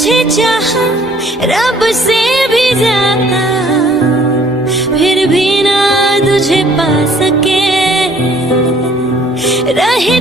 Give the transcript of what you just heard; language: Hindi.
तुझे चाहा रब से भी ज्यादा, फिर भी ना तुझे पा सके, रहे